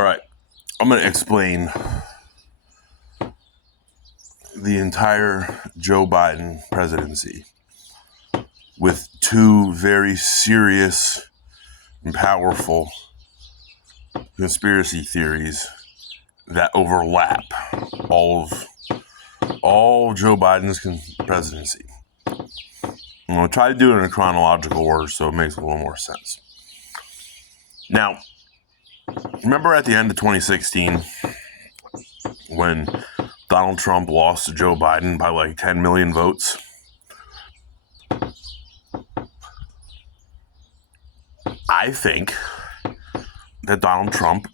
All right, I'm going to explain the entire Joe Biden presidency with two very serious and powerful conspiracy theories that overlap all of Joe Biden's presidency. I'm going to try to do it in a chronological order so it makes a little more sense. Now, remember at the end of 2016 when Donald Trump lost to Joe Biden by like 10 million votes? I think that Donald Trump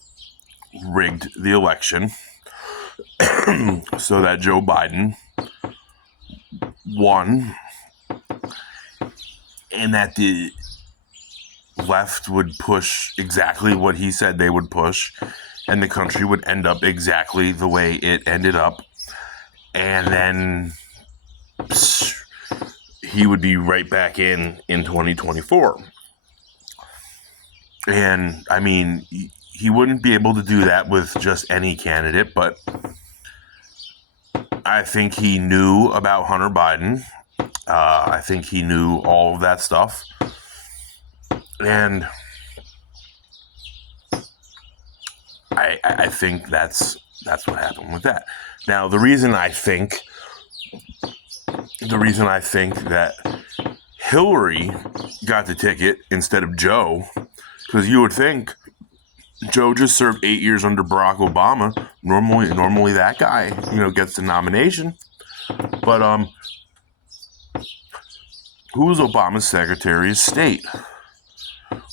rigged the election so that Joe Biden won and that the left would push exactly what he said they would push and the country would end up exactly the way it ended up. And then he would be right back in 2024. And, I mean, he wouldn't be able to do that with just any candidate, but I think he knew about Hunter Biden. I think he knew all of that stuff. And I think that's what happened with that. Now, the reason I think that Hillary got the ticket instead of Joe, because you would think Joe just served 8 years under Barack Obama. Normally that guy, gets the nomination. But who's Obama's Secretary of State?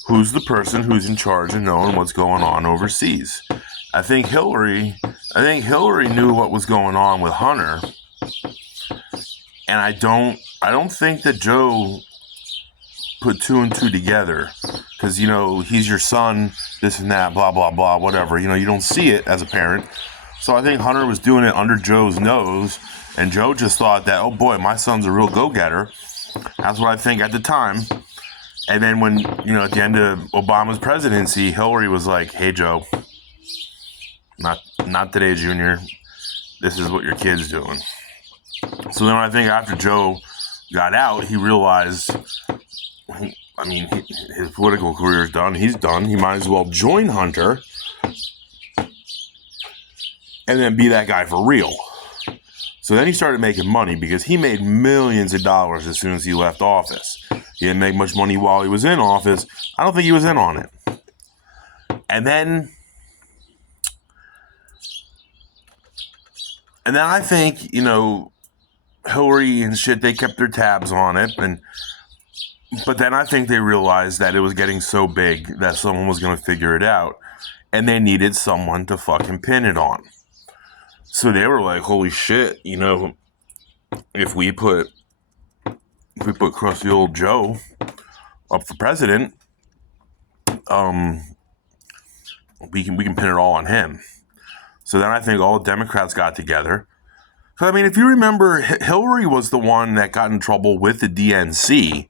Who's the person who's in charge of knowing what's going on overseas? I think Hillary knew what was going on with Hunter. And I don't think that Joe put two and two together because, he's your son, this and that, blah, blah, blah, whatever. You don't see it as a parent. So I think Hunter was doing it under Joe's nose, and Joe just thought that, oh boy, my son's a real go-getter. That's what I think at the time. And then when, at the end of Obama's presidency, Hillary was like, hey, Joe, not today, Junior. This is what your kid's doing. So then I think after Joe got out, he realized, his political career is done. He's done. He might as well join Hunter and then be that guy for real. So then he started making money because he made millions of dollars as soon as he left office. He didn't make much money while he was in office. I don't think he was in on it. And then I think, Hillary and shit, they kept their tabs on it. But then I think they realized that it was getting so big that someone was going to figure it out. And they needed someone to fucking pin it on. So they were like, holy shit, if we put crusty old Joe up for president, we can pin it all on him. So then I think all the Democrats got together. So, if you remember, Hillary was the one that got in trouble with the DNC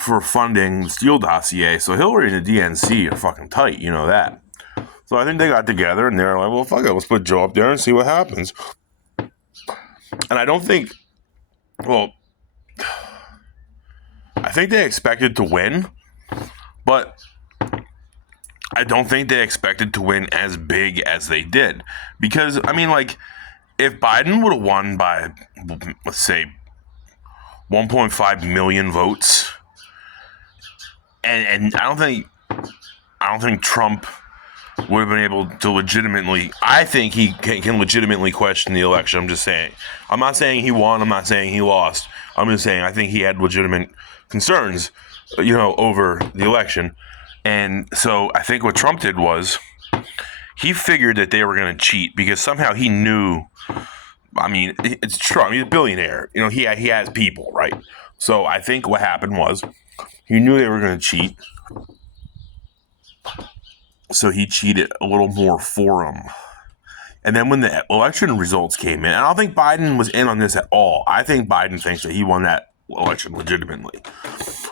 for funding the Steele dossier. So Hillary and the DNC are fucking tight, that. So I think they got together and they're like, well, fuck it, let's put Joe up there and see what happens. And I think they expected to win, but I don't think they expected to win as big as they did. Because, if Biden would have won by, let's say, 1.5 million votes, and I don't think Trump would have been able to legitimately, I think he can legitimately question the election. I'm just saying. I'm not saying he won. I'm not saying he lost. I'm just saying I think he had legitimate concerns, over the election. And so I think what Trump did was he figured that they were going to cheat because somehow he knew, it's Trump. He's a billionaire. He has people, right? So I think what happened was he knew they were going to cheat. So he cheated a little more for him. And then when the election results came in, I don't think Biden was in on this at all. I think Biden thinks that he won that election legitimately.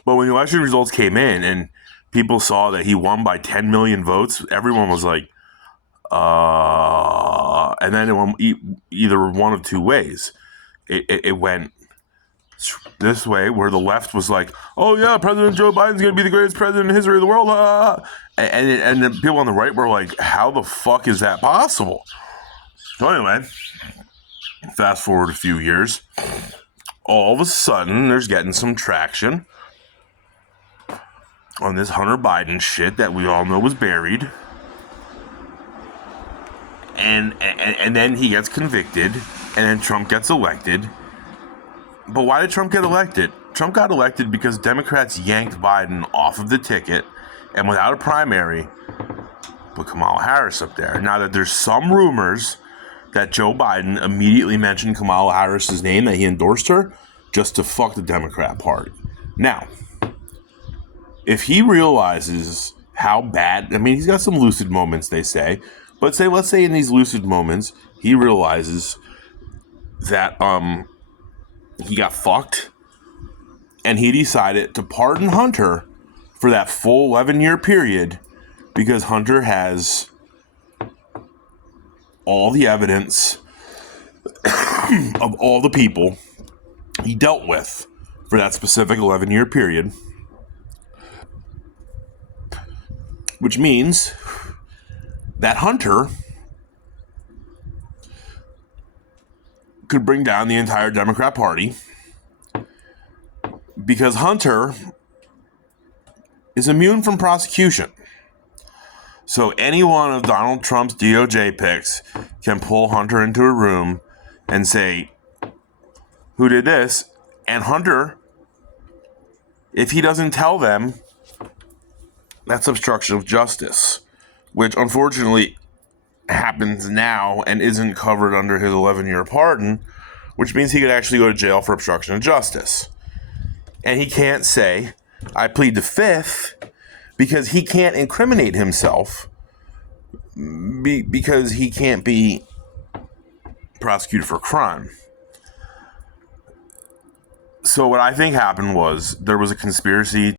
But when the election results came in and people saw that he won by 10 million votes, everyone was like, And then it went either one of two ways. It went this way, where the left was like, "Oh yeah, President Joe Biden's going to be the greatest president in history of the world," and the people on the right were like, "How the fuck is that possible?" So anyway, fast forward a few years, all of a sudden there's getting some traction on this Hunter Biden shit that we all know was buried. And then he gets convicted, and then Trump gets elected. But why did Trump get elected? Trump got elected because Democrats yanked Biden off of the ticket, and without a primary, put Kamala Harris up there. Now that there's some rumors that Joe Biden immediately mentioned Kamala Harris's name, that he endorsed her, just to fuck the Democrat Party. Now, if he realizes how bad, I mean, he's got some lucid moments, they say, but let's say in these lucid moments, he realizes that he got fucked, and he decided to pardon Hunter for that full 11-year period because Hunter has all the evidence of all the people he dealt with for that specific 11-year period, which means that Hunter could bring down the entire Democrat Party because Hunter is immune from prosecution. So any one of Donald Trump's DOJ picks can pull Hunter into a room and say, "Who did this?" And Hunter, if he doesn't tell them, that's obstruction of justice, which unfortunately happens now and isn't covered under his 11-year pardon, which means he could actually go to jail for obstruction of justice. And he can't say, "I plead the fifth," because he can't incriminate himself because he can't be prosecuted for crime. So what I think happened was there was a conspiracy